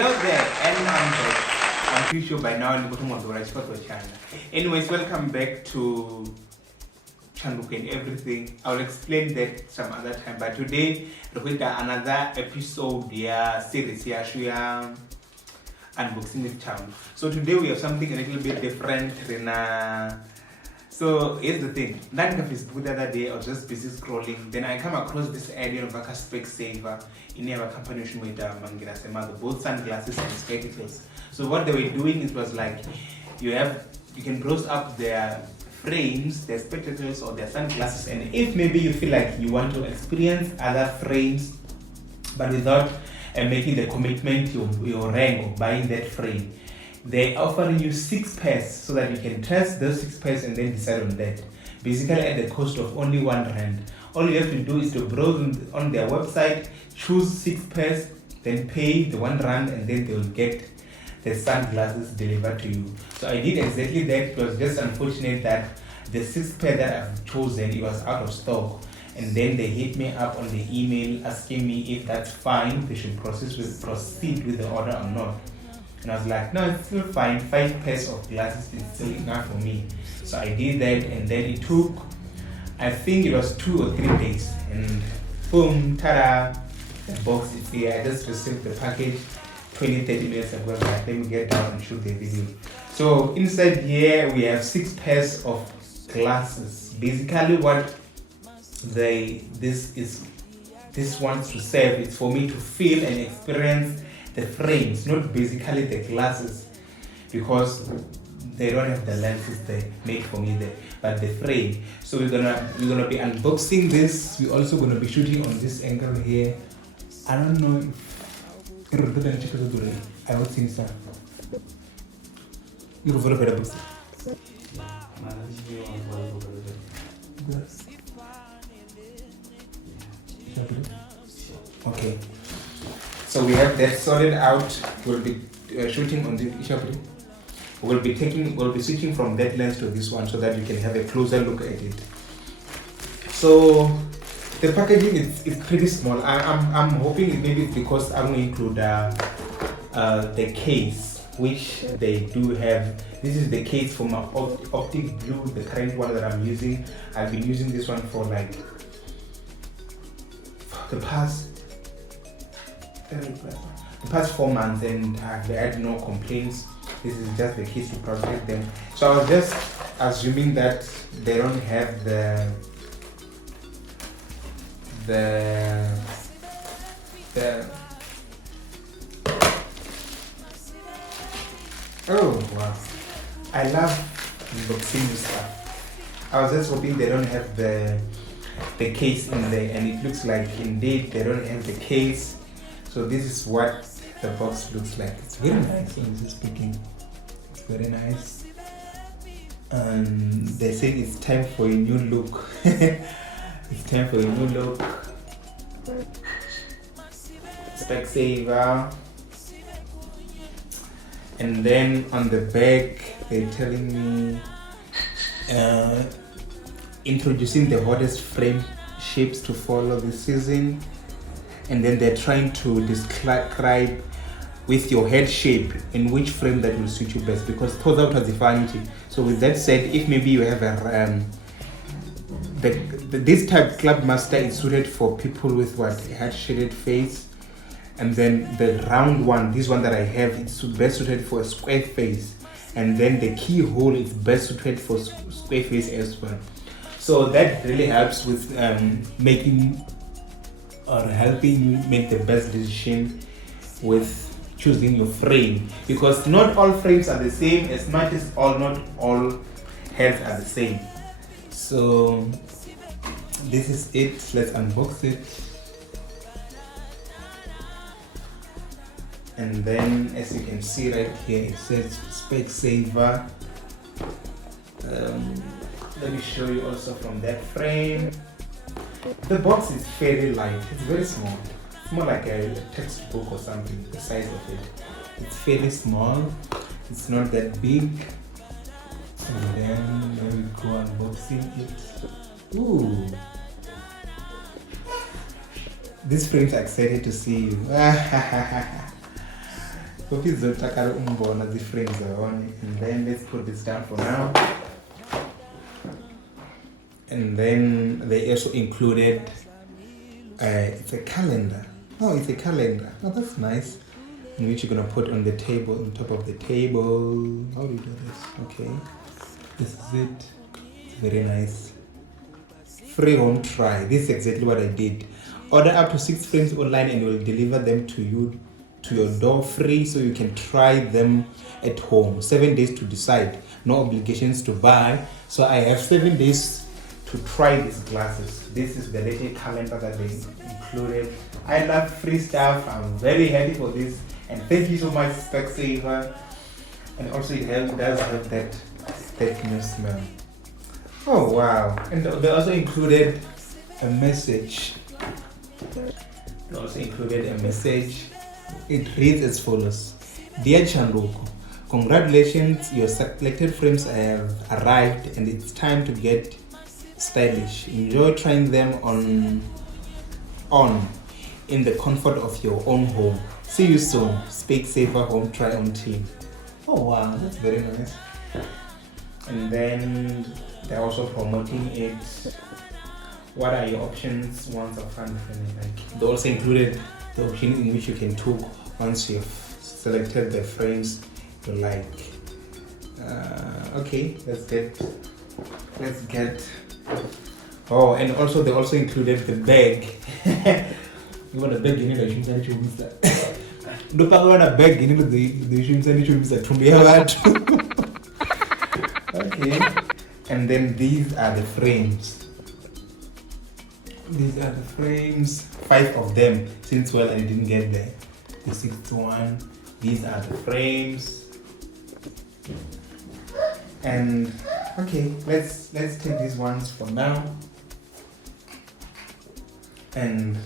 Hello there, and I'm back. I'm pretty sure by now I'm going to Tshandu. Anyways, welcome back to Tshandu and everything. I'll explain that some other time. But today, we're got another episode, series, unboxing with Tshandu. So today we have something a little bit different. So here's the thing. That Facebook the other day, I was just busy scrolling. Then I come across this idea of a Spec Saver in our company with both sunglasses and spectacles. So what they were doing, it was like you can browse up their frames, their spectacles or their sunglasses, and if maybe you feel like you want to experience other frames but without making the commitment your rank of buying that frame, they're offering you 6 pairs so that you can test those 6 pairs and then decide on that. Basically at the cost of only R1. All you have to do is to browse on their website, choose 6 pairs, then pay the R1 and then they will get the sunglasses delivered to you. So I did exactly that. It was just unfortunate that the 6th pair that I've chosen, it was out of stock. And then they hit me up on the email asking me if that's fine, they should proceed with the order or not. And I was like, no, it's still fine. 5 pairs of glasses is still enough for me. So I did that, and then it took, I think it was 2 or 3 days. And boom, ta-da, the box is here. I just received the package 20-30 minutes ago. Like, let me get down and shoot the video. So inside here, we have 6 pairs of glasses. Basically what this wants to serve is for me to feel and experience the frames, not basically the glasses, because they don't have the lenses they made for me there, but the frame. So we're gonna be unboxing this. We're also gonna be shooting on this angle here. I don't know if I don't think so. You go for a better box. Okay. So we have that sorted out. We'll be shooting on the We'll be switching from that lens to this one so that you can have a closer look at it. So the packaging is pretty small. I'm hoping maybe it's because I'm going to include the case, which they do have. This is the case for my Optic Blue, the current one that I'm using. I've been using this one for like the past 4 months, and I've had no complaints. This is just the case to protect them. So I was just assuming that they don't have the oh wow, I love unboxing stuff. I was just hoping they don't have the case in there, and it looks like indeed they don't have the case. So this is what the box looks like. It's very nice, honestly speaking. It's very nice. They say it's time for a new look. It's time for a new look. Spec Saver. And then on the back, they're telling me introducing the hottest frame shapes to follow this season. And then they're trying to describe with your head shape in which frame that will suit you best, because so with that said, if maybe you have a this type Club Master is suited for people with head shaded face, and then the round one, this one that I have, it's best suited for a square face, and then the keyhole is best suited for square face as well. So that really helps with making or helping you make the best decision with choosing your frame, because not all frames are the same, as much as not all heads are the same. So this is it. Let's unbox it. And then as you can see right here, it says Spec Saver. Let me show you also from that frame. The box is very light. It's very small. It's more like a textbook or something, the size of it. It's fairly small. It's not that big. And then let me go unboxing it. Ooh. This frame's excited to see you. Copies the takara umbona the frames are on, and then let's put this down for now. And then they also included it's a calendar. Oh, it's a calendar. Oh, that's nice. In which you're gonna put on the table, on top of the table. How do you do this? Okay, this is it. It's very nice. Free home try. This is exactly what I did. Order up to 6 frames online and we'll deliver them to you, to your door free, so you can try them at home. 7 days to decide. No obligations to buy. So I have 7 days to try these glasses. This is the little calendar that they included. I love free stuff. I'm very happy for this. And thank you so much, Spec Saver. And also it does have that new smell. Oh wow. And they also included a message. It reads as follows. Dear Tshandu, congratulations, your selected frames have arrived and it's time to get stylish. Enjoy trying them on in the comfort of your own home. See you soon. Spec Savers Home Try On Team. Oh wow, that's very nice. And then they're also promoting it. What are your options once a fan like? They also included the option in which you can talk once you've selected the frames you like. Okay, let's get. Oh, and also they also included the bag. You want a bag in it? I shouldn't use that. Look, I want a bag in it. They shouldn't use that to be allowed. Okay, and then these are the frames. These are the frames, 5 of them, since well I didn't get the 6th one. These are the frames. And okay, let's take these ones for now. And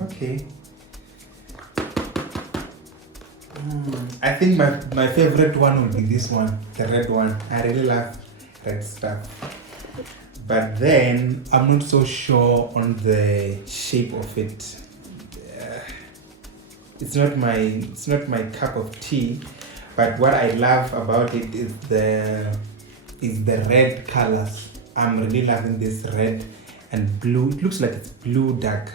okay. I think my favorite one would be this one, the red one. I really love red stuff. But then I'm not so sure on the shape of it. It's not my cup of tea. But what I love about it is the red colors. I'm really loving this red and blue. It looks like it's blue, dark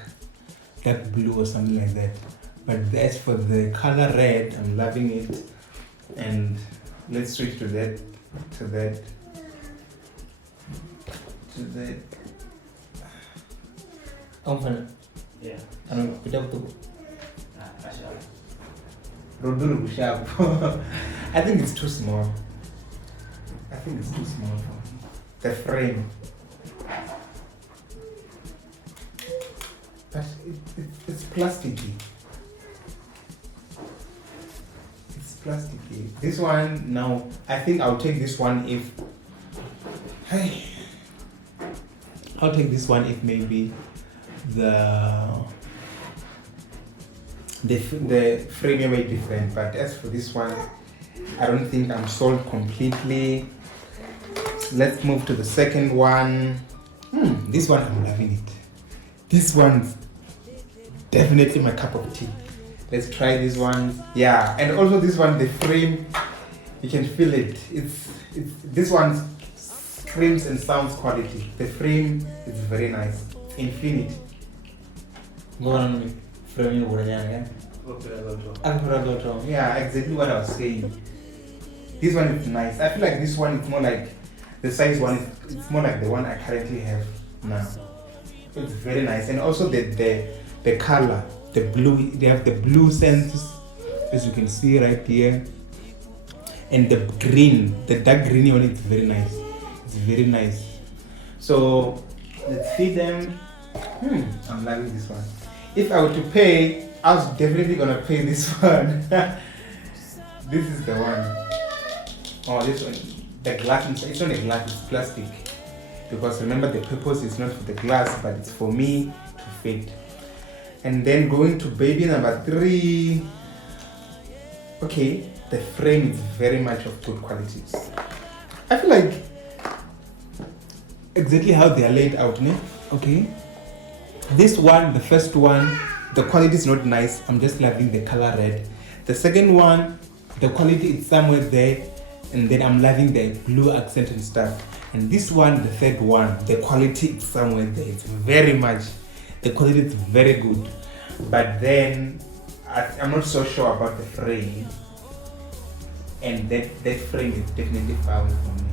blue or something like that. But as for the color red, I'm loving it. And let's switch to that. Yeah. I think it's too small. For me. The frame. But it's plasticky. This one now, I think I'll take this one if. I'll take this one if maybe the frame may be different. But as for this one, I don't think I'm sold completely. Let's move to the second one. This one, I'm loving it. This one's definitely my cup of tea. Let's try this one. Yeah, and also this one, the frame, you can feel it. It's this one screams and sounds quality. The frame is very nice. Infinity. Go on with frame. Yeah, exactly what I was saying. This one is nice. I feel like this one is more like the size one. It's more like the one I currently have now. It's very nice, and also the color, the blue. They have the blue sense, as you can see right here, and the green, the dark green one. It's very nice. It's very nice. So let's feed them. I'm loving this one. If I were to pay, I was definitely gonna pay this one. This is the one. Oh, this one. The glass, it's not a glass, it's plastic. Because remember, the purpose is not for the glass, but it's for me to fit. And then going to baby number 3. Okay, the frame is very much of good qualities. I feel like exactly how they are laid out, ne? Okay. This one, the first one, the quality is not nice. I'm just loving the color red. The second one, the quality is somewhere there, and then I'm loving the blue accent and stuff. And this one, the third one, the quality is somewhere there. It's very much, the quality is very good. But then I'm not so sure about the frame, and that frame is definitely found for me.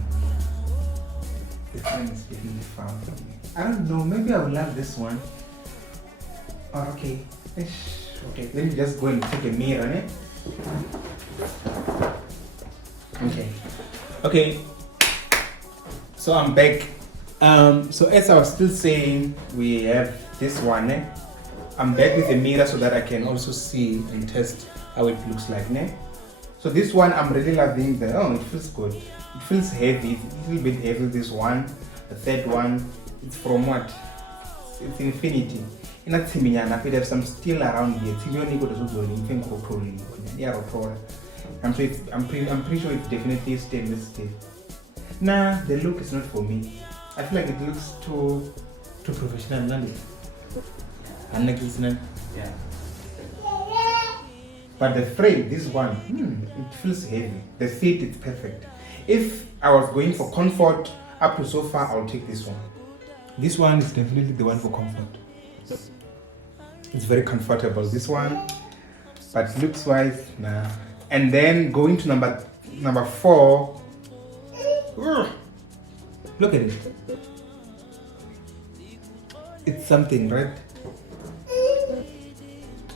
The frame is definitely found for me. I don't know, maybe I would love this one. Oh, okay. Okay, let me just go and take a mirror, eh? Okay. So I'm back. So as I was still saying, we have this one, eh? I'm back with a mirror so that I can also see and test how it looks like, ne? So this one I'm really loving it feels good. It feels heavy, it's a little bit heavy, this one. The third one, it's from what? It's Infinity. In that team, I have some steel around here. I'm pretty sure it's definitely stainless steel. Nah, the look is not for me. I feel like it looks too professional, doesn't it? Yeah. But the frame, this one, it feels heavy. The fit is perfect. If I was going for comfort up to so far, I'll take this one. This one is definitely the one for comfort. It's very comfortable, this one. But looks wise, nah. And then going to number 4. Look at it. It's something, right?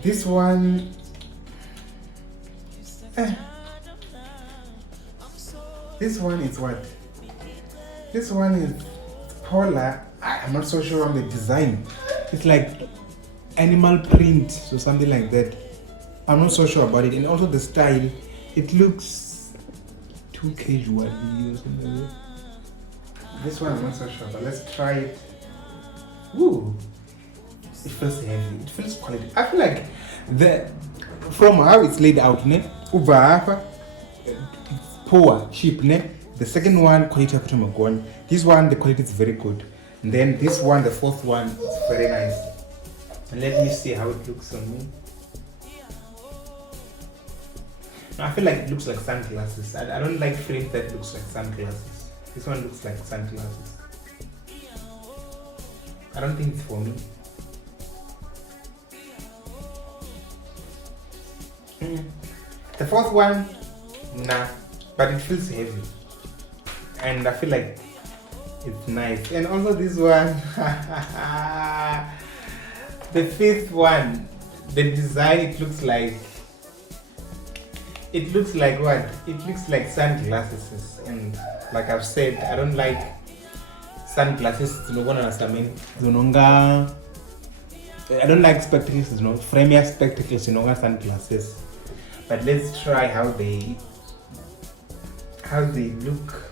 This one. This one is what? This one is polar. I'm not so sure on the design. It's like animal print or something like that. I'm not so sure about it. And also the style, it looks too casual. This one I'm not so sure, but let's try it. Ooh, it feels heavy. It feels quality. I feel like from how it's laid out, it's poor, cheap. The second one, quality of Magone. This one, the quality is very good. And then this one, the fourth one, is very nice. And let me see how it looks on me. I feel like it looks like sunglasses. I don't like frames that looks like sunglasses. This one looks like sunglasses. I don't think it's for me. The fourth one, nah, but it feels heavy. And I feel like it's nice. And also this one, the fifth one, the design, it looks like what? It looks like sunglasses. And like I've said, I don't like sunglasses. I don't like spectacles, frame spectacles, sunglasses. But let's try how they look.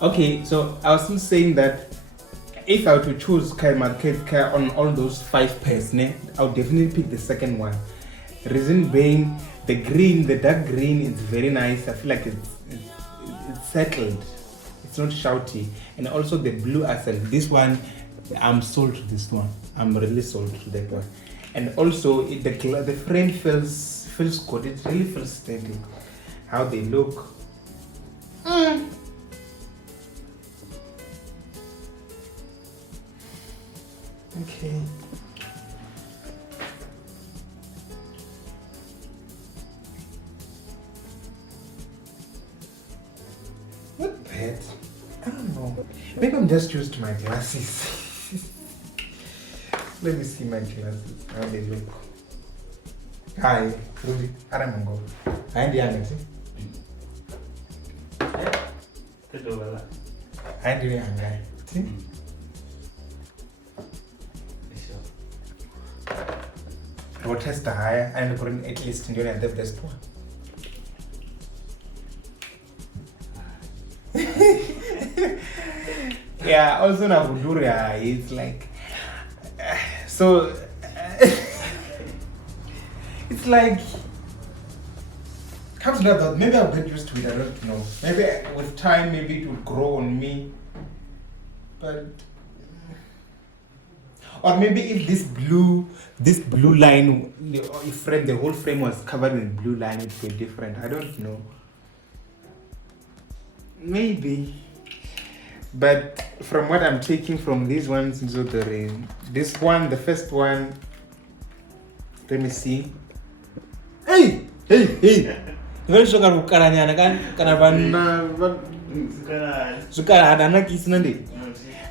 Okay, so I was still saying that if I were to choose on all those 5 pairs, I would definitely pick the second one. The reason being, the dark green is very nice. I feel like it's settled. It's not shouty. And also the blue accent. This one, I'm sold to this one. I'm really sold to that one. And also the frame feels good. It really feels steady. How they look. Okay. Not bad. I don't know. Maybe I'm just used to my glasses. Let me see my glasses. How they look. Hi, Rudy. Aramango. Hi, Diana. Hi, Diana. See? I will test the higher and put at least in the best one. Yeah, also Nabuduria, it's like so it's like comes to that, maybe I'll get used to it, I don't know. Maybe with time maybe it will grow on me. But Or maybe if this blue line, if the whole frame was covered in blue line, it would be different. I don't know. Maybe. But from what I'm taking from these ones, this one, the first one, let me see. Hey! Very sure I'm Karanyana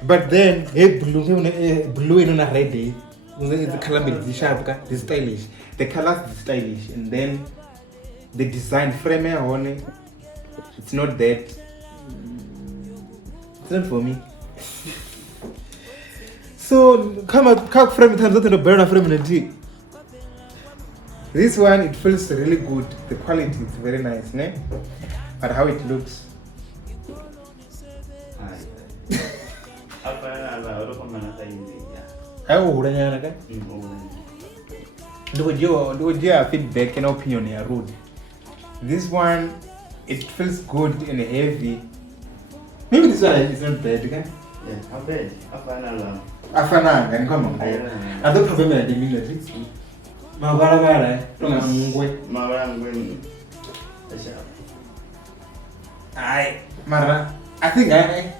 but then blue in a red, the color is sharp, the stylish. The colors is stylish, and then the design frame on it. It's not that. It's not for me. So come frame times not a burner frame and tea. This one, it feels really good. The quality is very nice, ne? But how it looks. Do your feedback and opinion here, rude. This one, it feels good and heavy. Maybe this one is not bad, okay? Yeah, not bad. Afana, and come on. I don't problem with the military. I think I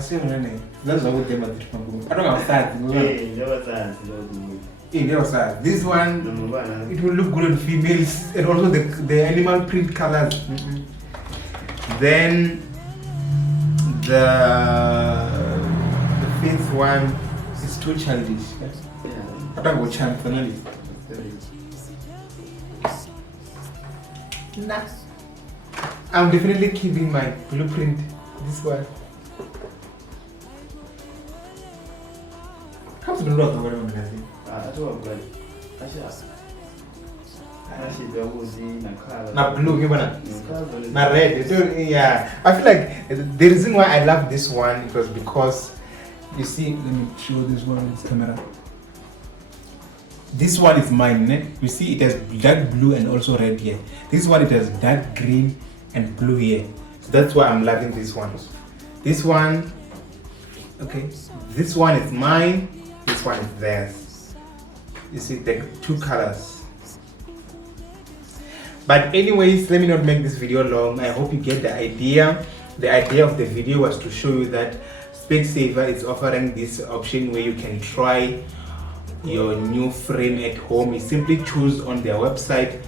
see your name. That's a good name. I don't know sad. This one, it will look good on females and also the animal print colors. Then the fifth one is too childish. I don't go child finally. Nah. I'm definitely keeping my blueprint. This one. How's the lot of what I'm going to say? Na blue, na red. Yeah, I feel like the reason why I love this one it was because you see. Let me show this one on this camera. This one is mine, né? You see it has dark blue and also red here. This one it has dark green and blue here. So that's why I'm loving this one. This one, okay. This one is mine. This one is theirs. You see the two colors. But anyways, let me not make this video long. I hope you get the idea. The idea of the video was to show you that Spec Saver is offering this option where you can try your new frame at home. You simply choose on their website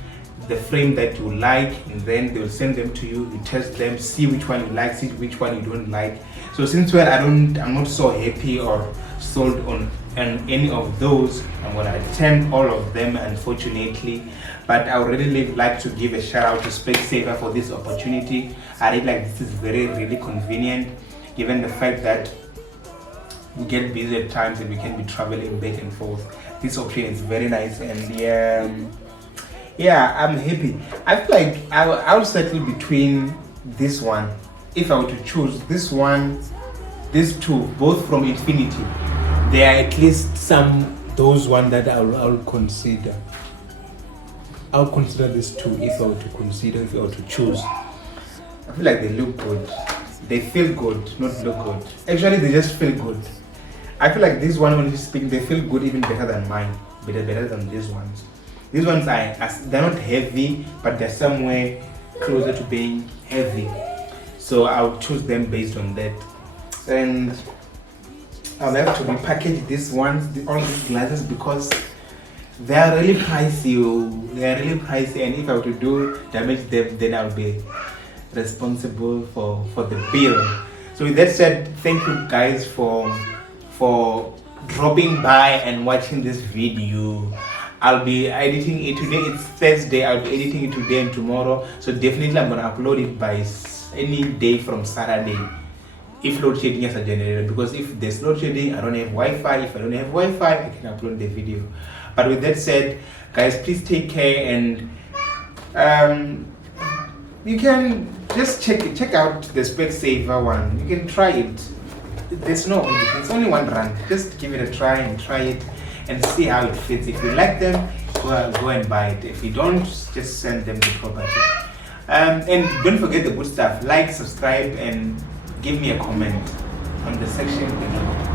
the frame that you like, and then they'll send them to you. You test them, see which one you like, see which one you don't like. So since I'm not so happy or sold on any of those, I'm gonna attend all of them, unfortunately. But I would really like to give a shout out to Spec Saver for this opportunity. I really like this is really convenient, given the fact that we get busy at times and we can be traveling back and forth. This option is very nice, and yeah, I'm happy. I feel like I'll settle between this one. If I were to choose this one, these two, both from Infinity, there are at least those one that I'll consider. I'll consider these two if I were to choose. I feel like they look good. They feel good, not look good. Actually, they just feel good. I feel like this one, when you speak, they feel good even better than mine. Better than these ones. These ones they're not heavy, but they're somewhere closer to being heavy. So I'll choose them based on that. And I'll have to repackage these ones, all these glasses, because they are really pricey. And if I were to do damage them, then I'll be responsible for the bill. So with that said, thank you guys for dropping by and watching this video. I'll be editing it today. It's Thursday. I'll be editing it today and tomorrow. So definitely I'm gonna upload it by any day from Saturday. If load shedding is a generator, because if there's load shedding, I don't have Wi-Fi. If I don't have Wi-Fi, I can upload the video. But with that said, guys, please take care, and you can just check out the Spec Saver one. You can try it. There's no, it's only one run. Just give it a try and see how it fits. If you like them, go and buy it. If you don't, just send them the property. And don't forget the good stuff. Like, subscribe, and give me a comment on the section below.